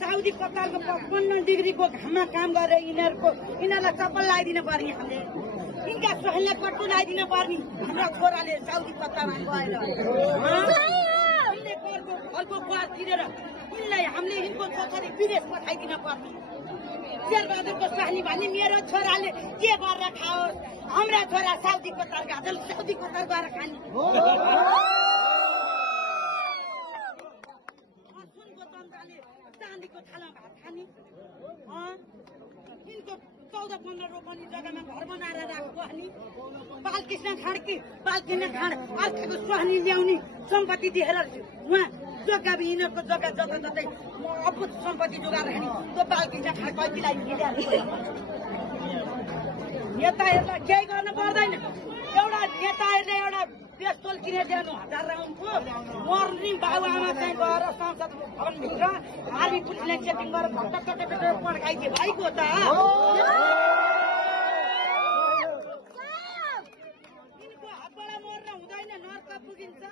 Saudi कतारको 55 डिग्रीको घाममा काम गरेर यिनीहरूलाई चप्पल लगाइदिनु पर्ने हामीले यिनका छोरीलाई कट्टु लगाइदिनु पर्ने हाम्रा छोराले साउदी कतारमा गएर घरको बार तिरेर यिनलाई हामीले यिनको छोरी विदेश पठाइदिन पर्ने शेरबहादुरको स्वानी भने मेरो छोराले के गरेर खाओस् हाम्रा छोरा साउदी कतार गएर साउदी कतार गएर खाने चाँदीको थालामा भात खाने यिनको 14-15 रोपनी जग्गामा घर बनाएर राखेको अनि बालकृष्ण खाँड अर्काको स्वानी ल्याउने सम्पत्ति दिएर उहाँ जग्गा यिनीहरूको जग्गा जताततै अद्भुत सम्पत्ति जोगाएर खाने त्यो बालकृष्ण खाँड कैदीलाई नेता केही गर्नु पर्दैन एउटा नेताहरूले एउटा पेस्तोल किनेर ल्याउनु 1000 राउन्डको मर्ने बाबुआमा चाहिँ गएर संसद भवनभित्र आर्मी पुलिसले चेकिङ गरेर घट्टा पड्काइदिए भाइको त यिनको हातबाट मर्न हुँदैन नर्क पुगिन्छ